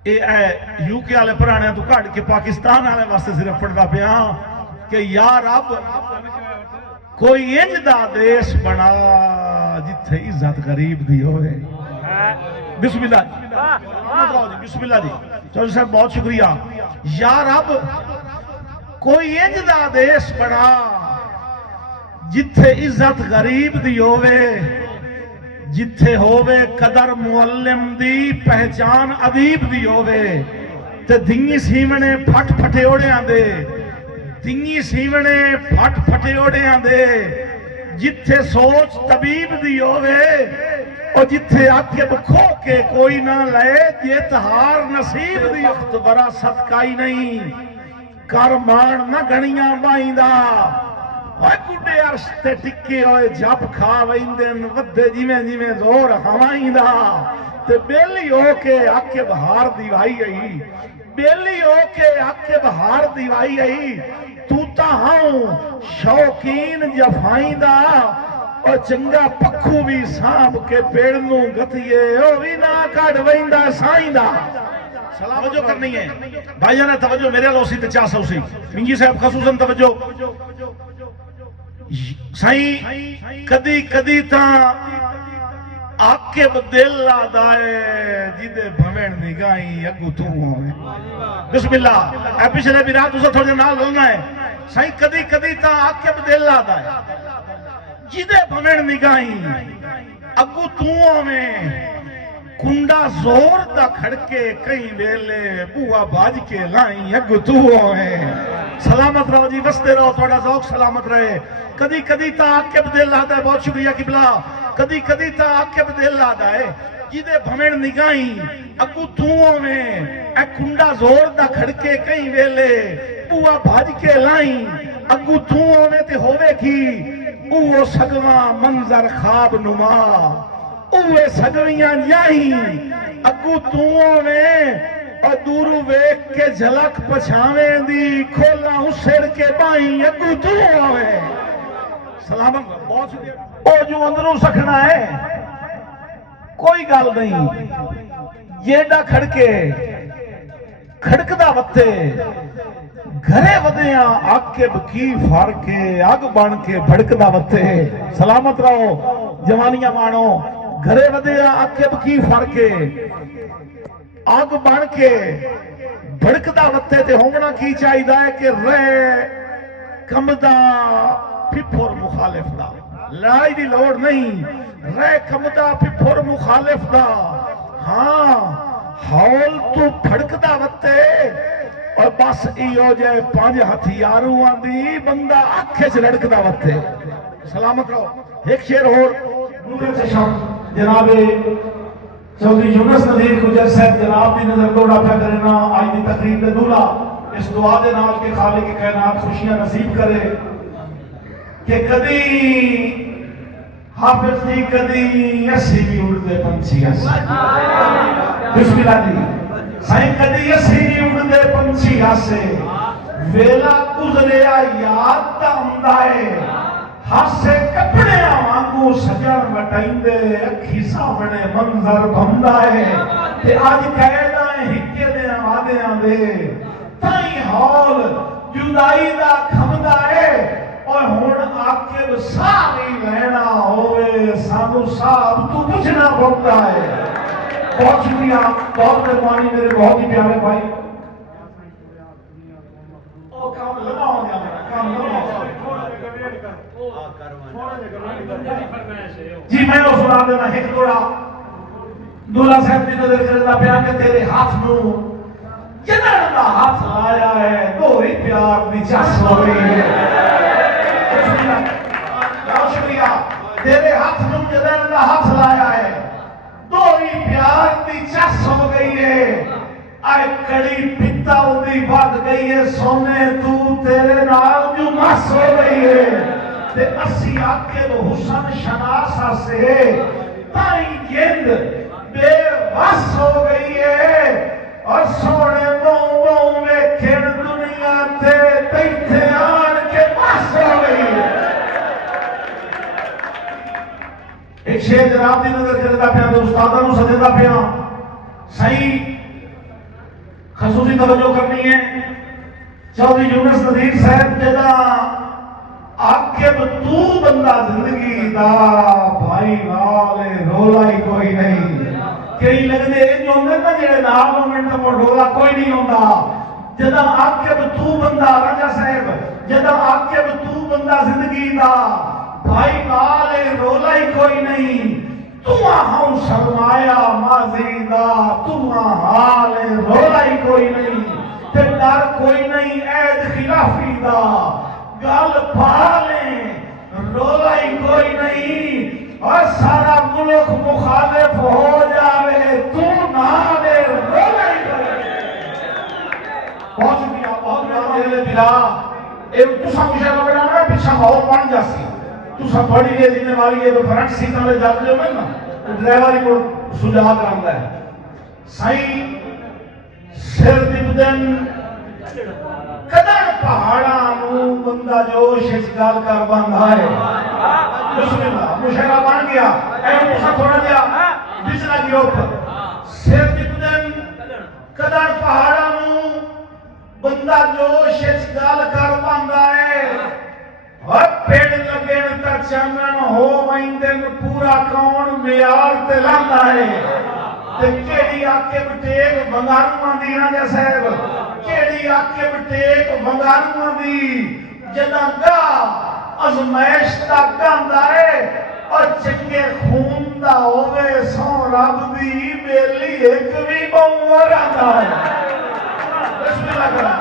UK वाले पुराने तो घट के पाकिस्तान वाले वास्ते सिर्फ पढ़ता पिया कि यार अब कोई इंज दा देश बना जिथे इज्जत गरीब दी होवे। बिस्मिल्लाह जी, बिस्मिल्लाह जी, चौधरी साहब बहुत शुक्रिया। यार अब कोई इंज दा देश बना जिथे इज्जत गरीब दी होवे, जिथे होवे कदर मुअल्लिम दी, पहचान अदीब दी होवे, ते दिंगी सीवने फट फटेओड़ियां दे, दिंगी सीवने फट फटेओड़ियां दे, जिथे सोच तबीब दी होवे और जिथे आके खो के कोई ना ले, जे तहार नसीब दी वक्त वरासत काई नहीं, कर मान न गणियां बाईंदा, गुड्डे अर्श ते टिके होए जप खा वैंदन, वधे जिवें जिवें जोर हवाईंदा, ते बेली होके आके बहार दिवाई आई, बेली होके आके बहार दिवाई आई, तू तां हां शौकीन जफाईंदा, और चंगा पक्खू भी सांभ के पेड़ नूं गथिए ओ भी ना कढ वैंदा साईंदा। सलाम जो करनी है भाईजान, तवज्जो मेरे लोसी ते 400 सी मिंजी साहब खसूसन तवज्जो। साईं कदी कदी ता आके दिल आदा है जिदे भवेण निगाही अगू तू होवे। बिस्मिल्लाह। ए पिछले भी रात उसे थोड़े नाल ललना है। साईं कदी कदी ता आके दिल आदा है जिदे भवेण निगाही अगू तू होवे, कुंडा जोर दा खड़के कई वेले बुआ बाज के लाई अगू तू होवे। सलामत रहो जी, बसते रहो, थोड़ा ज़ौक सलामत रहे। कदी कदी ता आके दिल आता है, बहुत शुक्रिया किबला। कदी कदी ता आके दिल आता है जिदे भवेण निगाही अगू तू होवे, ए कुंडा जोर दा खड़के कई वेले बुआ बाज के लाई अगू तू होवे, ते होवे की वो सगवा मंजर खाब नुमा, उवे सगवियां जाही अगू तू होवे, और दूर वेख के झलक पछावे दी, खोला उसेड़ के बाई अगू तू होवे। सलामत बहुत शुक्रिया। ओ जो अंदरों सखना है कोई गल नहीं, जेड़ा खड़के खड़कदा वत्ते घरे वधिया आके बकी फार के अग बन के भड़कदा वत्ते। सलामत रहो, जवानियां मानो, घरे वधिया आके बकी फार के अग बन के भड़कदा वत्ते, ते होना की चाहिदा है कि रे कमदा फिफुर मुखालिफ दा, लड़ाई दी लोड़ नहीं, रे कमदा फिफुर मुखालिफ दा। हाँ हौल तू फड़कदा वत्ते, और बस इो जे 5 हथियारों आंदी बंदा आखे च लड़कदा वत्ते। सलामत रहो। एक शेर और जनाबे चौधरी यूनुस नज़ीर गुजर साहब जनाब की नजर दौड़ा पे करना आज की तकरीब में दूल्हा इस दुआ के नाल के खालिक की कायनात खुशियां नसीब करे कि कदी हाफिज दी कदी असी भी उड़ते पंछी। बिस्मिल्लाह जी। साईं कदी असी भी उड़ते पंछी आसे, वेला गुजरिया याद ता आंदा है, हासे कपड़े वांगू सजन वटाइंदे अखी सामने मंजर भंदा है, ते आज कहदा हिक्के दे वादियां दे ताई हौल जुदाई दा खमदा है, और हुण आके सारी लेना होवे सानू साहब तू पूछना पड़ता है। बहुत शुक्रिया, बहुत मेहरबानी मेरे बहुत ही प्यारे भाई। ओ काम लगा हो गया, काम लगा जी। मैं उस सुना देना एक थोड़ा दूल्हा साहब की नजर करदा पिया कि तेरे हाथ नू जन्नत दा हाथ लाया है, दोहरी प्यार दी चस हो गई है। बहुत शुक्रिया। तेरे हाथ नू जन्नत दा हाथ लाया है, दोहरी प्यार दी चस हो गई है, आए कड़ी पित्तल दी बद गई है, सोने तू तेरे नाल जो मस हो गई है, ते असी आके हुसन शनासा से ताई जिंद बेबस हो गई है, और सोने बहु वेखेण दुनिया ते तैथे आन के बस हो गई है। शेर जनाब की नजर करता पिया तो उस्तादा नूं सजदा पिया। सही खसूसी तवज्जो करनी है चौधरी यूनुस नज़ीर साहब जदा आके तू बंदा जिंदगी दा भाई वाले रोला ही कोई नहीं कई लगदे जो होंदे ना जेड़े नाल होंदे तो रोला कोई नहीं होंदा जदा आके तू बंदा राजा साहब जदा आके तू बंदा जिंदगी दा भाई वाले रोला ही कोई नहीं तू हम सरमाया माजी दा तू हाल रोला ही कोई नहीं ते डर कोई नहीं ऐद खिलाफी दा गल पाले रोला ही कोई नहीं और सारा मुल्क मुखालिफ हो जावे तू ना दे रोला ही कोई बहुत शुक्रिया बहुत मेरे दिला ए तुसा मुझे बड़ा ना पीछे माहौल बन जासी तुसा बड़ी ये जिम्मेवारी है तो फ्रंट सीट वाले जाते हो ना तो ड्राइवर को सुझाव करांदा है सही सिर दिबदन कदर पहाड़ा नु बंदा जोश इस गल कर बंदा है बिस्मिल्लाह मुशरा बन गया ए तुसा थोड़ा जिया बिचला के ऊपर सिर दिबदन कदर पहाड़ा नु बंदा जोश इस गल कर बंदा है और पेड़ लगे ता चानन हो वैंदन पूरा कौन मियार ते लांदा है ते केड़ी आके बटेक बंगारूआं दी राजा साहब केड़ी आके बटेक बंगारूआं दी जदा गा अजमाइश दा गांदा है और चंगे खून दा होवे सो रब दी बेली एक भी बौर आंदा है बिस्मिल्लाह करा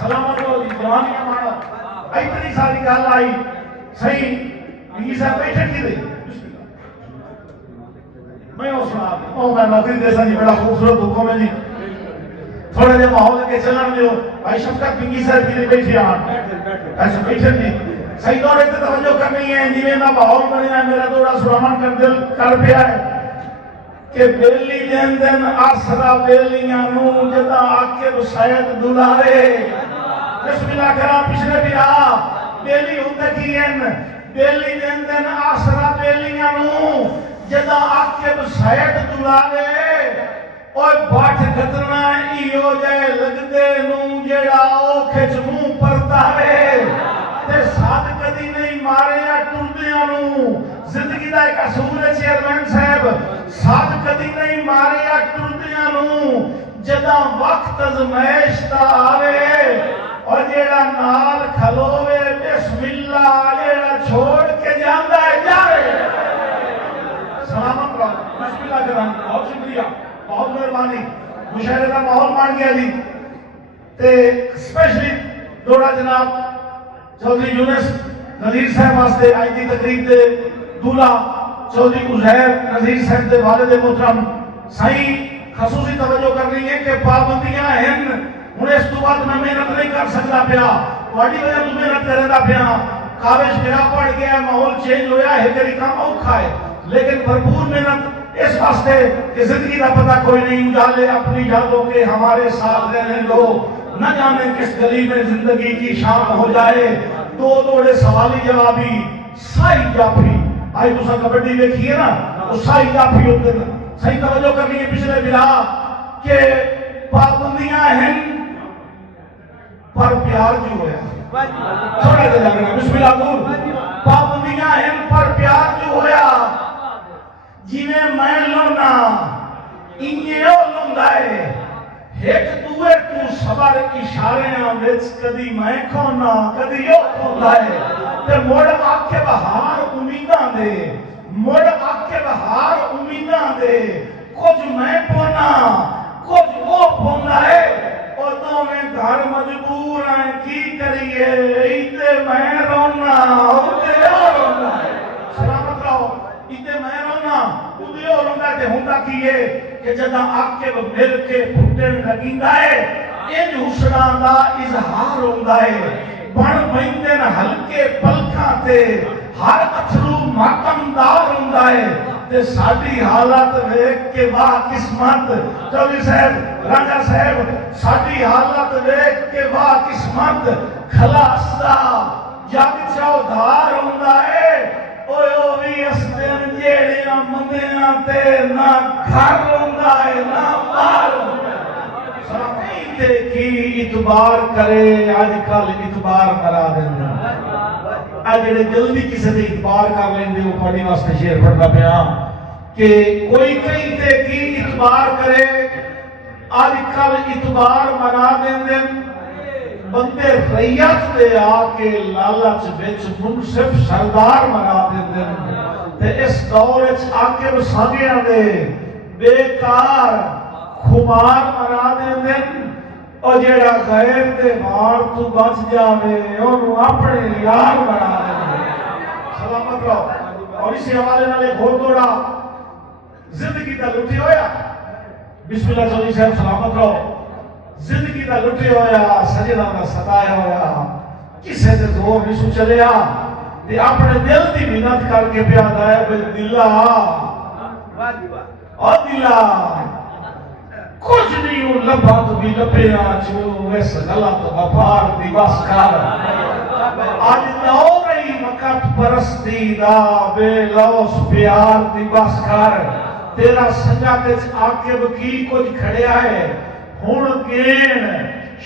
सलाम अलैकुम जवानी का मानो इतनी सारी गल आई सही ये सब बैठे की दे मैं और सुना ओ मैं नौकरी देसा जी बड़ा खूबसूरत हुक्म है जी थोड़ा जिहा माहौल के चलन दियो भाई शफकत पिंगी साहब की बैठे आन अच्छा बैठे जी सही दौरे ते तवज्जो करनी है जिवें दा माहौल बनया मेरा थोड़ा सुरामन कर दिल कर पिया है कि बेली देन दिन आसरा बेलियां नू जदा आके शायद दुलारे बिस्मिल्लाह करा पिछले भी आ बेली हुंदा की एन बेली देन दिन आसरा बेलियां नू जदा आके शायद दुलारे और बाट गतना इयो जाए लगदे नू जेड़ा ओ खिच मुंह परतावे ते साध कदी नहीं मारे या टुरदियां नू जिंदगी दा एक असूल है चेयरमैन साहब साध कदी नहीं मारे या टुरदियां नू जदा वक्त अजमाइश दा आवे और जेड़ा नाल खलोवे बिस्मिल्लाह जेड़ा छोड़ के जांदा है जावे सलामत रहो बिस्मिल्लाह करा बहुत शुक्रिया बहुत मेहरबानी मुशायरे का माहौल बन गया जी ते स्पेशली दौड़ा जनाब चौधरी यूनुस नज़ीर साहब वास्ते आज की तकरीब दे दूल्हा चौधरी उजैर नज़ीर साहब के वालिद मोहतरम सही खसूसी तवज्जो करनी है कि पाबंदियां हैं हूँ इस तो बाद मैं मेहनत नहीं कर सकता पिया थोड़ी वजह तो मेहनत करेगा पिया काबिज मेरा पड़ गया माहौल चेंज होया है तेरी काम औखा है लेकिन भरपूर मेहनत इस वास्ते कि जिंदगी का पता कोई नहीं उजाले अपनी यादों के हमारे साथ रहने दो न जाने किस गली में जिंदगी की शाम हो जाए दो दौड़े सवाली जवाबी साई जाफी आई तुसा कबड्डी देखिए ना वो साई जाफी होते हैं सही तवज्जो करनी है पिछले बिला के पाबंदियां हैं पर प्यार जो होया थोड़ा दे लगना बिस्मिल्लाह बोल पाबंदियां हैं पर प्यार जो होया जिवें मैं लोना इंजे ओ लोंदा है एक दूए तू सबर इशारियां विच कदी मैं खोना कदी ओ खोंदा है ते मोड़ आके बहार उम्मीदां दे मोड़ आके बहार उम्मीदां दे कुछ मैं पोना कुछ वो पोना है और तो मैं घर मजबूर है की करिए इते मैं रोना उते रोना सलामत रहो इते मैं रोना उते रोना ते हुंदा की है कि जदा आके मिल के फुटन लगींदा है इन हुस्ना दा इजहार होंदा है बन पैंदे न हल्के पलकां ते हर अथरू मातमदार होंदा है ते साडी हालत देख के वाह किस्मत चौधरी साहब राजा साहब साडी हालत देख के वाह किस्मत खलास दा जग चौधार होंदा है ओए ओ भी असदन जेड़ियां मंदियां ते ना घर होंदा है ना बाहर सलामी ते इतबार करे आजकल इतबार मरा देंगे आ जेड़े जल्दी किसी से इतबार कर लेंगे वो पढ़ने वास्ते शेर पढ़ता पिया कि कोई कहीं ते की इतबार करे आजकल इतबार मरा देंगे बंदे रैयत दे आके लालच विच मुनसिफ सरदार मरा देंगे ते इस दौर विच आके वसागियां दे बेकार खुमार मरा देंगे और जेड़ा गैर दे वार तू बच जावे ओनू अपने यार बना देंगे सलामत रहो। और इसी हवाले नाल एक होर दौड़ा जिंदगी दा लुटी होया बिस्मिल्लाह चौधरी साहब सलामत रहो जिंदगी दा लुटी होया सजना दा सताया होया किसे ते जोर नहीं सु चलिया ते अपने दिल दी मिन्नत करके प्यादा है बे दिला और दिला कुछ नहीं हूं लभा तो भी लभेया चू इस गलत व्यापार दी बस कर आज लो रही वक्त परस्ती दा बेलौस प्यार दी बस कर तेरा संगा ते आके वकी कुछ खड़िया है हुण गेण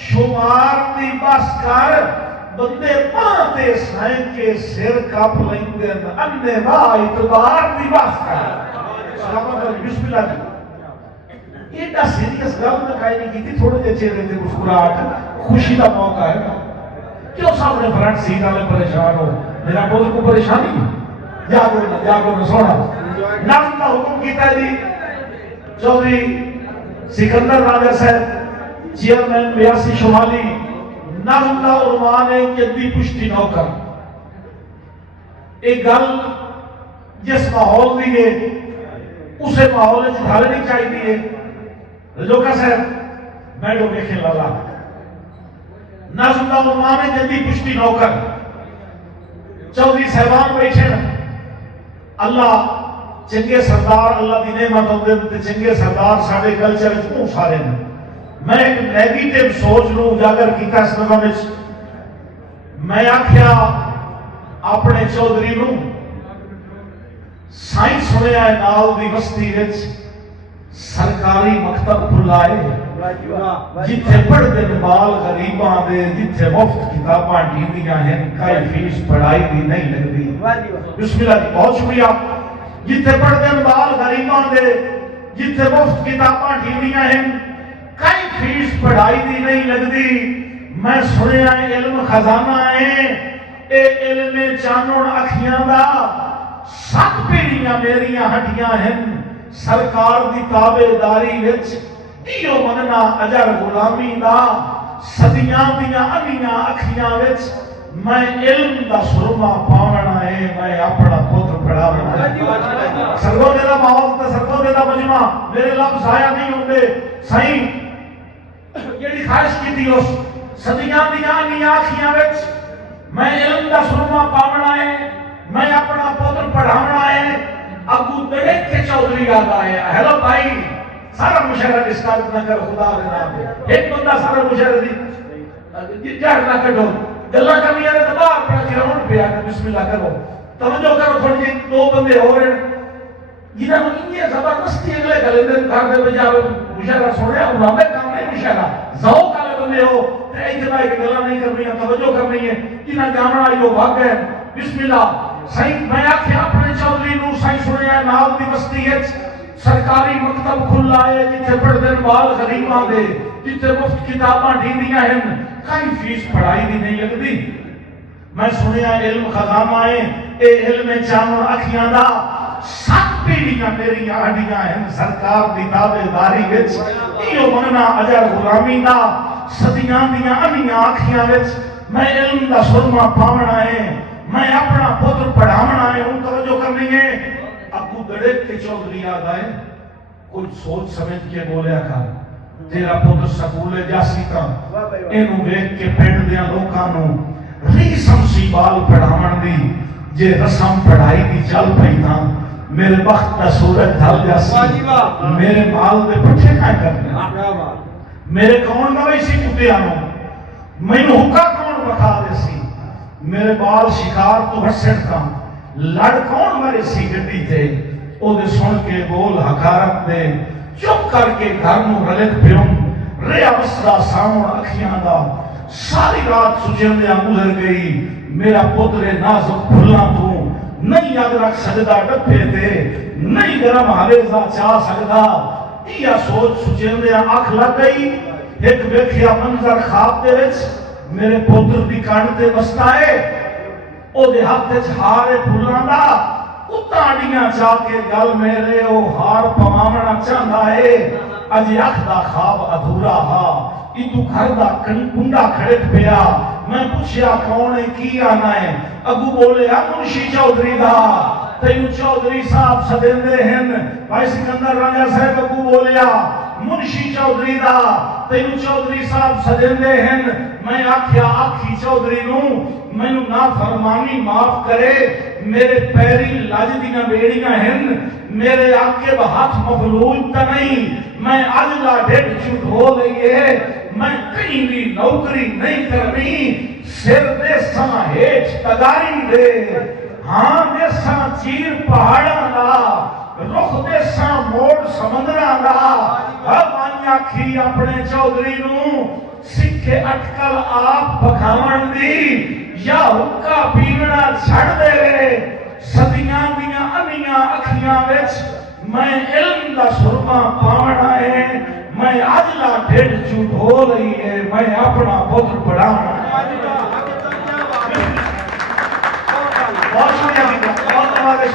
शुमार दी बस कर बंदे पाते साईं के सिर कप लेंदे अन्ने वाह इतबार दी बस कर सलामत बिस्मिल्लाह एडा सीरियस गल मैं कहीं नहीं की थोड़े जे चेहरे ते मुस्कुराहट खुशी का मौका है क्यों सामने फ्रंट सीट वाले परेशान हो मेरा बोल को परेशानी जागो ना सोना नाम का हुक्म कीता जी चौधरी सिकंदर राजा साहब चेयरमैन 82 शुमाली नाम का उर्मान है जद्दी पुष्टि नौकर एक गल जिस माहौल दी है उसे माहौल में ढालनी चाहिए रजोका साहब मैं लोग खेल लगा नाजुल्ला उर्मान है जल्दी पुष्टि नौकर चौधरी साहबान बैठे अल्लाह चंगे सरदार अल्लाह की नेमत होंदे ते चंगे सरदार साडे कल्चर विच बहुत सारे ने मैं एक नेगेटिव सोच नूं उजागर कीता इस नज़म विच मैं आख्या अपने चौधरी नूं साईं सुनिया है नाल दी बस्ती विच सरकारी मकतब खुलाए जिथे पढ़ते बाल गरीबां दे जिथे मुफ्त किताबां दींदियां हैं कई फीस पढ़ाई दी नहीं लगती बिस्मिल्लाह जी बहुत शुक्रिया जिथे पढ़ते बाल गरीबां दे जिथे मुफ्त किताबां दींदियां हैं कई फीस पढ़ाई दी नहीं लगती मैं सुनिया इल्म खजाना है ए इल्म चानण अखियां दा 7 पीढ़ियां मेरियां हड्डियां हैं सरकार दी ताबेदारी विच इहो मनना अजर गुलामी दा सदियां दियां अनियां अखियां विच मैं इल्म दा सुरमा पावना है मैं अपना पुत्र पढ़ावना है सरगोदे दा माहौल ते सरगोदे दा मजमा मेरे लफ्ज़ आया नहीं होंदे सही जेड़ी ख्वाहिश कीती उस सदियां दियां अनियां अखियां विच मैं इल्म दा सुरमा पावना है मैं अपना पुत्र पढ़ावना है अबू दड़ेक के चौधरी याद आए हेलो भाई सारा मुशायरा डिस्टर्ब न कर खुदा के नाम पे एक बंदा सारा मुशायरा दी जड़ ना करो गल्ला करनी है तो बाहर पड़ा के रोड पे आके बिस्मिल्लाह करो तवज्जो करो थोड़ी जी दो बंदे और जिन्हां नु इन्नी जबरदस्ती अगले गले दे घर दे बजावे मुशायरा सुनया उन्होंने काम नहीं मुशायरा ज़ौक़ वाले बंदे हो ते इतना एक गल्ला नहीं करनी है तवज्जो करनी है जिन्हां जानना यो भाग है बिस्मिल्लाह सही मैं आख्या अपने चौधरी नूं सही सुनिया नाल दी बस्ती विच सरकारी मकतब खुला है जिथे पढ़दे बाल गरीबां दे जिथे मुफ्त किताबां दींदियां हैं कई फीस पढ़ाई दी नहीं लगदी मैं सुनिया इल्म खजाना है ए इल्म चानण अखियां दा 7 पीढ़ियां मेरियां हड्डियां हैं सरकार दी ताबेदारी विच इहो मनना अजर गुलामी दा सदियां दियां अनियां अखियां विच मैं इल्म दा सुरमा पावना है मैं अपना पुत्र पढ़ावना है उन तवज्जो करनी है अबू दड़ेक के चौधरी याद आए कुछ सोच समझ के बोलिया कर तेरा पुत्र स्कूले जासी का इनू वेख के पिंड दे लोकां नू रीसम सी बाल पढ़ावन दी जे रसम पढ़ाई दी चल पई था मेरे वक्त का सूरज ढल जासी मेरे माल दे पट्ठे क्या करने मेरे कौन नवे सी कुत्तियां नू मैनू हुक्का कौन बखा दे सी मेरे बाल शिकार तो हसन का लड़ कौन मेरे सी गड्डी थे ओदे सुन के बोल हकारत दे चुप करके घर नू रलित पियो रेया बसदा सावण अखियां दा सारी रात सुचेंदियां गुजर गई। मेरा पुत्र नाजुक फुल्लां तू नहीं अग रख सकदा डब्बे ते, नहीं गरम हवेजा चा सकदा। इया सोच सुचेंदियां अख लग गई। एक वेखिया मंजर ख्वाब दे विच मेरे पुत्र दी कण ते बसदा है, ओदे हाथ च हार है फुल्लां दा, उताड़ियां जाके गल मेरे ओ हार पवावना चाहता है। अज अख दा ख्वाब अधूरा हा, इदू घर दा कुंडा खड़क पिया। मैं पूछया कौन है की आना है, अगू बोले मुंशी चौधरी दा, तेनू चौधरी साहब सदेंदे हन। भाई सिकंदर राजा साहब अगू बोलिया मुंशी चौधरी दा, तेनू चौधरी साहब सदेंदे हन। मैं आख्या आखी चौधरी नू मैनू ना फरमानी माफ करे, मेरे पैरी लज दियां बेड़ियां हन, मेरे आके हाथ मफलूज तो नहीं, मैं अज दा ढिड च धो लईए, मैं कहीं भी नौकरी नहीं करनी, सिर देसा हेठ तगारी दे, हाँ देसा चीर पहाड़ा दा, रुख देसा मोड़ समुद्रा दा। अब आखी अपने चौधरी नू सिखे अटकल आप पखावन दी, या हुक्का पीवना छड़ दे। सदियां दियां अनियां अखियां विच मैं इल्म दा सुरमा पावना है, मैं अजला ढिड चू धो लई है, मैं अपना पुत्र पढ़ाना। बहुत शुक्रिया, बहुत हमारे